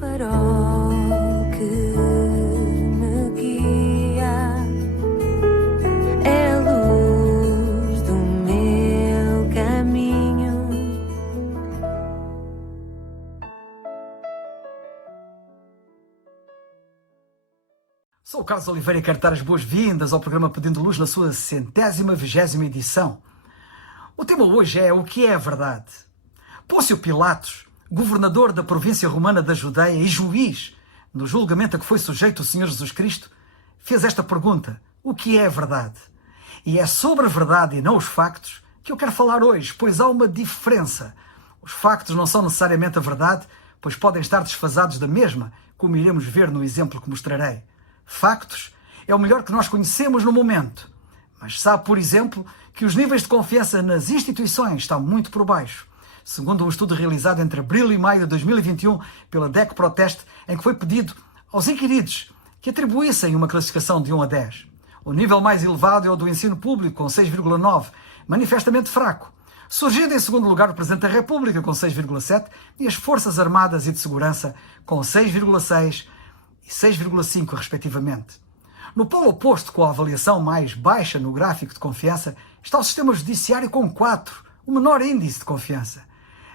farol que me guia, é a luz do meu caminho. Sou o Carlos Oliveira e quero dar as boas-vindas ao programa Pedindo Luz na sua 120ª edição. O tema hoje é o que é a verdade. Pôncio Pilatos, governador da província romana da Judeia e juiz no julgamento a que foi sujeito o Senhor Jesus Cristo, fez esta pergunta: o que é a verdade? E é sobre a verdade e não os factos que eu quero falar hoje, pois há uma diferença. Os factos não são necessariamente a verdade, pois podem estar desfasados da mesma, como iremos ver no exemplo que mostrarei. Factos é o melhor que nós conhecemos no momento, mas sabe, por exemplo, que os níveis de confiança nas instituições estão muito por baixo. Segundo um estudo realizado entre abril e maio de 2021 pela DEC Proteste, em que foi pedido aos inquiridos que atribuíssem uma classificação de 1 a 10. O nível mais elevado é o do ensino público, com 6,9, manifestamente fraco. Surgindo em segundo lugar o Presidente da República, com 6,7, e as Forças Armadas e de Segurança, com 6,6 e 6,5, respectivamente. No polo oposto, com a avaliação mais baixa no gráfico de confiança, está o sistema judiciário com 4, o menor índice de confiança.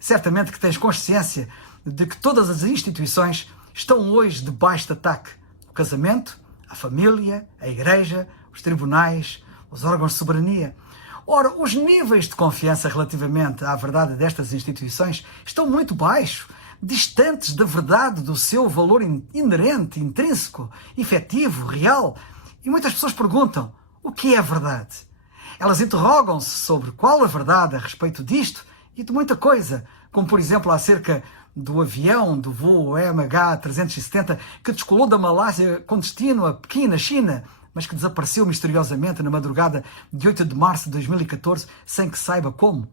Certamente que tens consciência de que todas as instituições estão hoje debaixo de ataque. O casamento, a família, a igreja, os tribunais, os órgãos de soberania. Ora, os níveis de confiança relativamente à verdade destas instituições estão muito baixos, distantes da verdade, do seu valor inerente, intrínseco, efetivo, real. E muitas pessoas perguntam: o que é a verdade? Elas interrogam-se sobre qual a verdade a respeito disto e de muita coisa, como por exemplo acerca do avião do voo MH370 que descolou da Malásia com destino a Pequim, na China, mas que desapareceu misteriosamente na madrugada de 8 de março de 2014 sem que saiba como.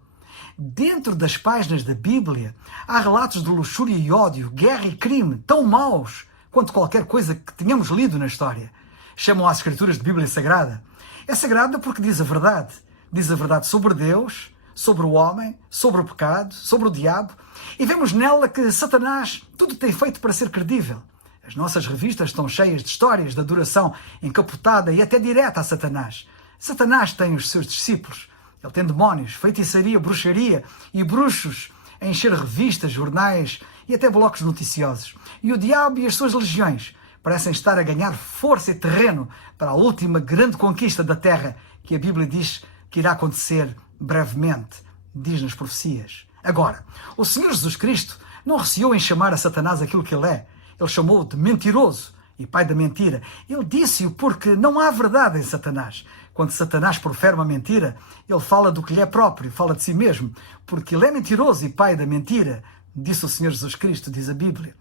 Dentro das páginas da Bíblia há relatos de luxúria e ódio, guerra e crime, tão maus quanto qualquer coisa que tenhamos lido na história. Chamam às Escrituras de Bíblia Sagrada. É sagrada porque diz a verdade. Diz a verdade sobre Deus, sobre o homem, sobre o pecado, sobre o diabo. E vemos nela que Satanás tudo tem feito para ser credível. As nossas revistas estão cheias de histórias de adoração encapotada e até direta a Satanás. Satanás tem os seus discípulos. Ele tem demónios, feitiçaria, bruxaria e bruxos a encher revistas, jornais e até blocos noticiosos. E o diabo e as suas legiões parecem estar a ganhar força e terreno para a última grande conquista da terra, que a Bíblia diz que irá acontecer brevemente, diz nas profecias. Agora, o Senhor Jesus Cristo não receou em chamar a Satanás aquilo que ele é. Ele chamou-o de mentiroso e pai da mentira. Ele disse-o porque não há verdade em Satanás. Quando Satanás profere uma mentira, ele fala do que lhe é próprio, fala de si mesmo, porque ele é mentiroso e pai da mentira, disse o Senhor Jesus Cristo, diz a Bíblia.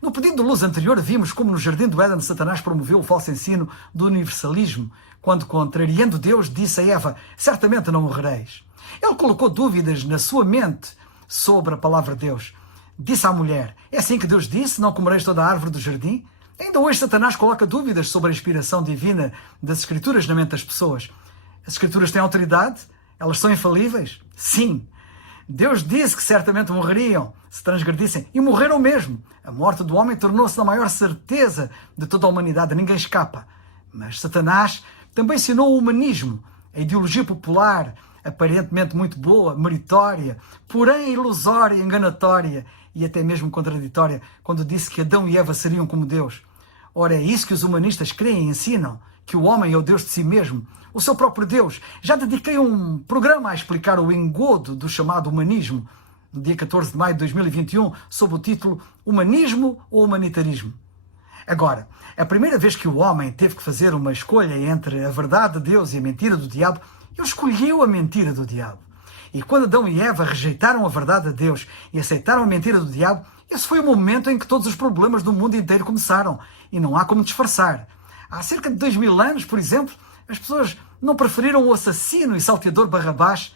No pedido de luz anterior, vimos como no Jardim do Éden Satanás promoveu o falso ensino do universalismo, quando, contrariando Deus, disse a Eva: certamente não morrereis. Ele colocou dúvidas na sua mente sobre a palavra de Deus. Disse à mulher: é assim que Deus disse, não comereis toda a árvore do jardim? Ainda hoje Satanás coloca dúvidas sobre a inspiração divina das Escrituras na mente das pessoas. As Escrituras têm autoridade? Elas são infalíveis? Sim. Deus disse que certamente morreriam se transgredissem, e morreram mesmo. A morte do homem tornou-se a maior certeza de toda a humanidade, ninguém escapa. Mas Satanás também ensinou o humanismo, a ideologia popular, aparentemente muito boa, meritória, porém ilusória, enganatória e até mesmo contraditória, quando disse que Adão e Eva seriam como Deus. Ora, é isso que os humanistas creem e ensinam, que o homem é o Deus de si mesmo, o seu próprio Deus. Já dediquei um programa a explicar o engodo do chamado humanismo, no dia 14 de maio de 2021, sob o título Humanismo ou Humanitarismo. Agora, a primeira vez que o homem teve que fazer uma escolha entre a verdade de Deus e a mentira do diabo, ele escolheu a mentira do diabo. E quando Adão e Eva rejeitaram a verdade de Deus e aceitaram a mentira do diabo, esse foi o momento em que todos os problemas do mundo inteiro começaram. E não há como disfarçar. Há cerca de 2000 anos, por exemplo, as pessoas não preferiram o assassino e salteador Barrabás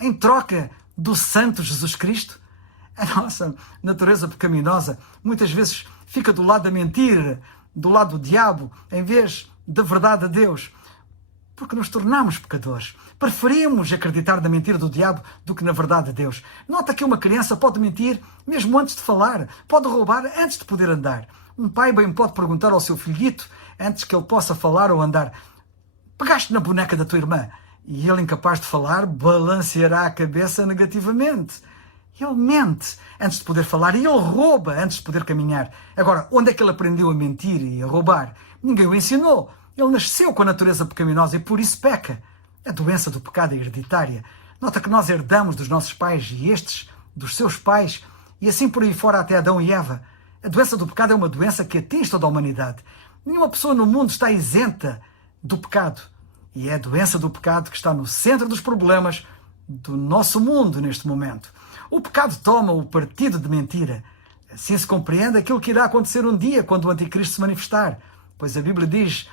em troca do santo Jesus Cristo? A nossa natureza pecaminosa muitas vezes fica do lado da mentira, do lado do diabo, em vez da verdade de Deus. porque nos tornamos pecadores. Preferimos acreditar na mentira do diabo do que na verdade de Deus. Nota que uma criança pode mentir mesmo antes de falar, pode roubar antes de poder andar. Um pai bem pode perguntar ao seu filhito, antes que ele possa falar ou andar: pegaste na boneca da tua irmã? E ele, incapaz de falar, balanceará a cabeça negativamente. Ele mente antes de poder falar e ele rouba antes de poder caminhar. Agora, onde é que ele aprendeu a mentir e a roubar? Ninguém o ensinou. Ele nasceu com a natureza pecaminosa e por isso peca. A doença do pecado é hereditária. Nota que nós herdamos dos nossos pais e estes dos seus pais e assim por aí fora até Adão e Eva. A doença do pecado é uma doença que atinge toda a humanidade. Nenhuma pessoa no mundo está isenta do pecado. E é a doença do pecado que está no centro dos problemas do nosso mundo neste momento. O pecado toma o partido de mentira. Assim se compreende aquilo que irá acontecer um dia quando o anticristo se manifestar. Pois a Bíblia diz,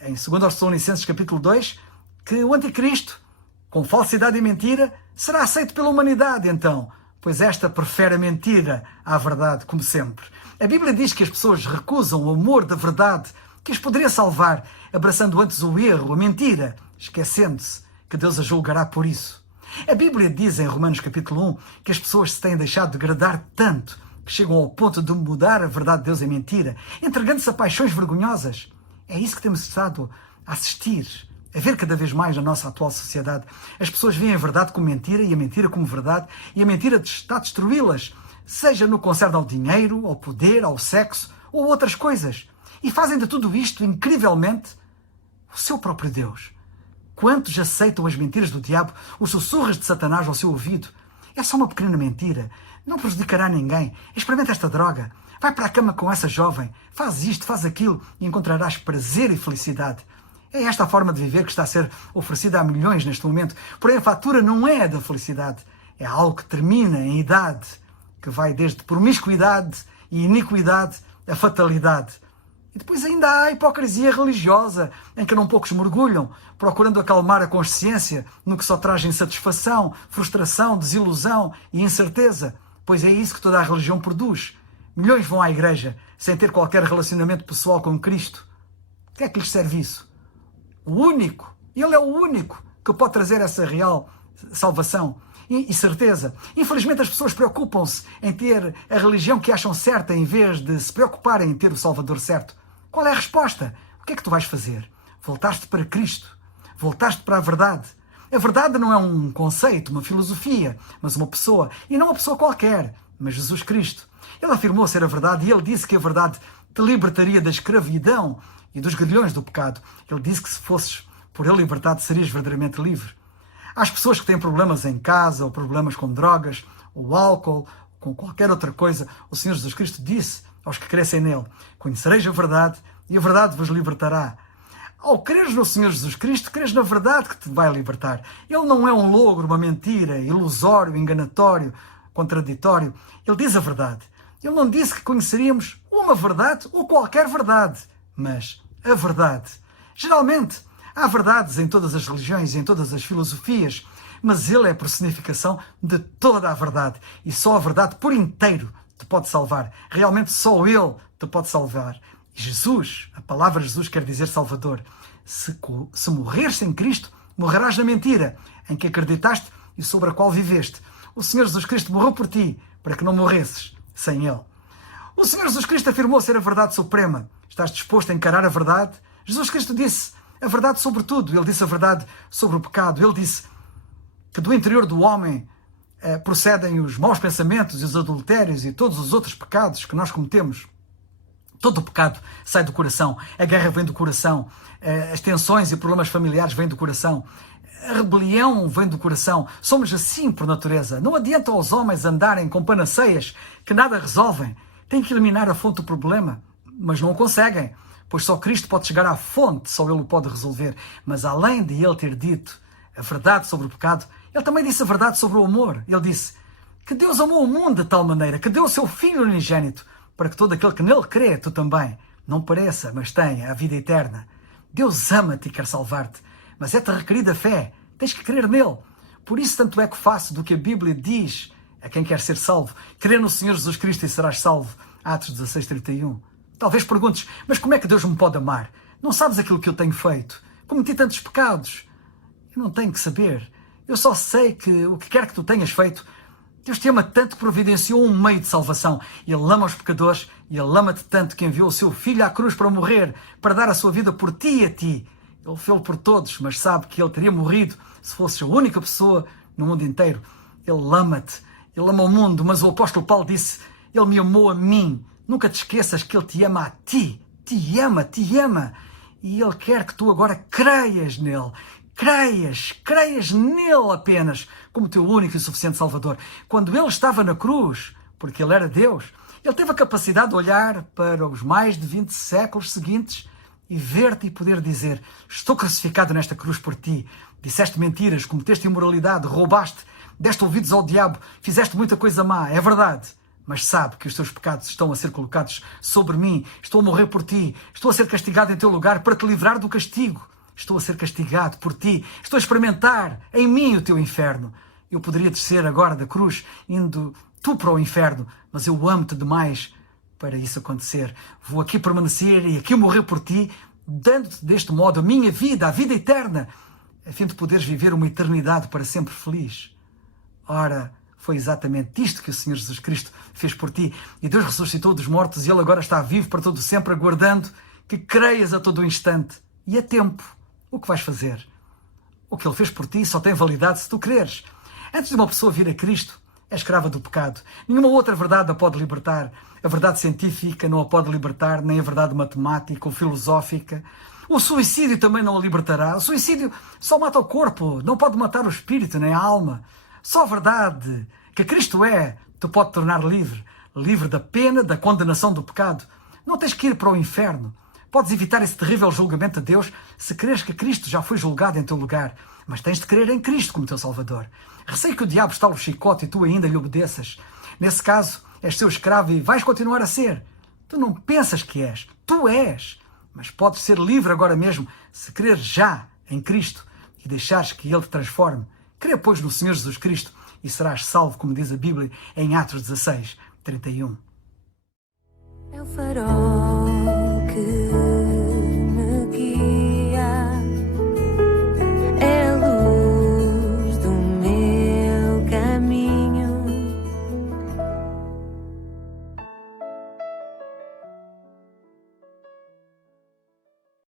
em 2 Tessalonicenses capítulo 2, que o anticristo, com falsidade e mentira, será aceito pela humanidade então, pois esta prefere a mentira à verdade, como sempre. A Bíblia diz que as pessoas recusam o amor da verdade que as poderia salvar, abraçando antes o erro, a mentira, esquecendo-se que Deus a julgará por isso. A Bíblia diz em Romanos capítulo 1 que as pessoas se têm deixado degradar tanto que chegam ao ponto de mudar a verdade de Deus em mentira, entregando-se a paixões vergonhosas. É isso que temos estado a assistir, a ver cada vez mais na nossa atual sociedade. As pessoas veem a verdade como mentira e a mentira como verdade e a mentira está a destruí-las, seja no que concerne ao dinheiro, ao poder, ao sexo ou outras coisas. E fazem de tudo isto, incrivelmente, o seu próprio Deus. Quantos aceitam as mentiras do diabo, os sussurros de Satanás ao seu ouvido? É só uma pequena mentira. Não prejudicará ninguém. Experimenta esta droga. Vai para a cama com essa jovem. Faz isto, faz aquilo e encontrarás prazer e felicidade. É esta a forma de viver que está a ser oferecida a milhões neste momento. Porém, a fatura não é a da felicidade. É algo que termina em idade, que vai desde promiscuidade e iniquidade a fatalidade. E depois ainda há a hipocrisia religiosa, em que não poucos mergulham, procurando acalmar a consciência no que só traz insatisfação, frustração, desilusão e incerteza, pois é isso que toda a religião produz. Milhões vão à igreja sem ter qualquer relacionamento pessoal com Cristo. O que é que lhes serve isso? O único, Ele é o único que pode trazer essa real salvação e certeza. Infelizmente as pessoas preocupam-se em ter a religião que acham certa em vez de se preocuparem em ter o Salvador certo. Qual é a resposta? O que é que tu vais fazer? Voltaste para Cristo. Voltaste para a verdade. A verdade não é um conceito, uma filosofia, mas uma pessoa. E não uma pessoa qualquer, mas Jesus Cristo. Ele afirmou ser a verdade e ele disse que a verdade te libertaria da escravidão e dos grilhões do pecado. Ele disse que se fosses por ele libertado, serias verdadeiramente livre. Às pessoas que têm problemas em casa, ou problemas com drogas, ou álcool, com qualquer outra coisa, o Senhor Jesus Cristo disse aos que crescem nele: conhecereis a verdade e a verdade vos libertará. Ao creres no Senhor Jesus Cristo, creres na verdade que te vai libertar. Ele não é um logro, uma mentira, ilusório, enganatório, contraditório. Ele diz a verdade. Ele não disse que conheceríamos uma verdade ou qualquer verdade, mas a verdade. Geralmente, há verdades em todas as religiões e em todas as filosofias, mas ele é a personificação de toda a verdade. E só a verdade por inteiro te pode salvar. Realmente só ele te pode salvar. E Jesus, a palavra Jesus quer dizer Salvador. Se morreres sem Cristo, morrerás na mentira em que acreditaste e sobre a qual viveste. O Senhor Jesus Cristo morreu por ti, para que não morresses sem Ele. O Senhor Jesus Cristo afirmou ser a verdade suprema. Estás disposto a encarar a verdade? Jesus Cristo disse a verdade sobre tudo. Ele disse a verdade sobre o pecado. Ele disse que do interior do homem procedem os maus pensamentos e os adultérios e todos os outros pecados que nós cometemos. Todo o pecado sai do coração. A guerra vem do coração. As tensões e problemas familiares vêm do coração. A rebelião vem do coração. Somos assim por natureza. Não adianta aos homens andarem com panaceias que nada resolvem. Têm que eliminar a fonte do problema, mas não o conseguem, pois só Cristo pode chegar à fonte, só Ele o pode resolver. Mas além de Ele ter dito a verdade sobre o pecado, Ele também disse a verdade sobre o amor. Ele disse que Deus amou o mundo de tal maneira que deu o seu Filho unigênito, para que todo aquele que nele crê, tu também, não pareça, mas tenha a vida eterna. Deus ama-te e quer salvar-te, mas é-te requerida fé. Tens que crer nele. Por isso tanto é que faço do que a Bíblia diz a quem quer ser salvo. Crê no Senhor Jesus Cristo e serás salvo. Atos 16:31. Talvez perguntes, mas como é que Deus me pode amar? Não sabes aquilo que eu tenho feito. cometi tantos pecados. Eu não tenho que saber. Eu só sei que o que quer que tu tenhas feito, Deus te ama tanto que providenciou um meio de salvação. Ele ama os pecadores e Ele ama-te tanto que enviou o seu Filho à cruz para morrer, para dar a sua vida por ti e a ti. Ele fez-o por todos, mas sabe que Ele teria morrido se fosse a única pessoa no mundo inteiro. Ele ama-te, Ele ama o mundo, mas o apóstolo Paulo disse, Ele me amou a mim. Nunca te esqueças que Ele te ama a ti. Te ama, te ama. E Ele quer que tu agora creias nele. Creias nele apenas como teu único e suficiente Salvador. Quando Ele estava na cruz, porque Ele era Deus, Ele teve a capacidade de olhar para os mais de 20 séculos seguintes e ver-te e poder dizer, estou crucificado nesta cruz por ti. Disseste mentiras, cometeste imoralidade, roubaste, deste ouvidos ao diabo, fizeste muita coisa má, é verdade. Mas sabe que os teus pecados estão a ser colocados sobre mim. Estou a morrer por ti. Estou a ser castigado em teu lugar para te livrar do castigo. Estou a ser castigado por ti. Estou a experimentar em mim o teu inferno. Eu poderia descer agora da cruz, indo tu para o inferno, mas eu amo-te demais para isso acontecer. Vou aqui permanecer e aqui morrer por ti, dando-te deste modo a minha vida, a vida eterna, a fim de poderes viver uma eternidade para sempre feliz. Ora, foi exatamente isto que o Senhor Jesus Cristo fez por ti. E Deus ressuscitou dos mortos e Ele agora está vivo para todo sempre, aguardando que creias a todo o instante. E a tempo. O que vais fazer? O que Ele fez por ti só tem validade se tu creres. Antes de uma pessoa vir a Cristo, é escrava do pecado. Nenhuma outra verdade a pode libertar. A verdade científica não a pode libertar, nem a verdade matemática ou filosófica. O suicídio também não a libertará. O suicídio só mata o corpo, não pode matar o espírito nem a alma. Só a verdade que Cristo é te pode tornar livre. Livre da pena, da condenação do pecado. Não tens que ir para o inferno. Podes evitar esse terrível julgamento de Deus se creres que Cristo já foi julgado em teu lugar. Mas tens de crer em Cristo como teu Salvador. Receio que o diabo está no chicote e tu ainda lhe obedeças. Nesse caso, és seu escravo e vais continuar a ser. Tu não pensas que és. Tu és. Mas podes ser livre agora mesmo se creres já em Cristo e deixares que Ele te transforme. Crê, pois, no Senhor Jesus Cristo e serás salvo, como diz a Bíblia em Atos 16, 31. É o farol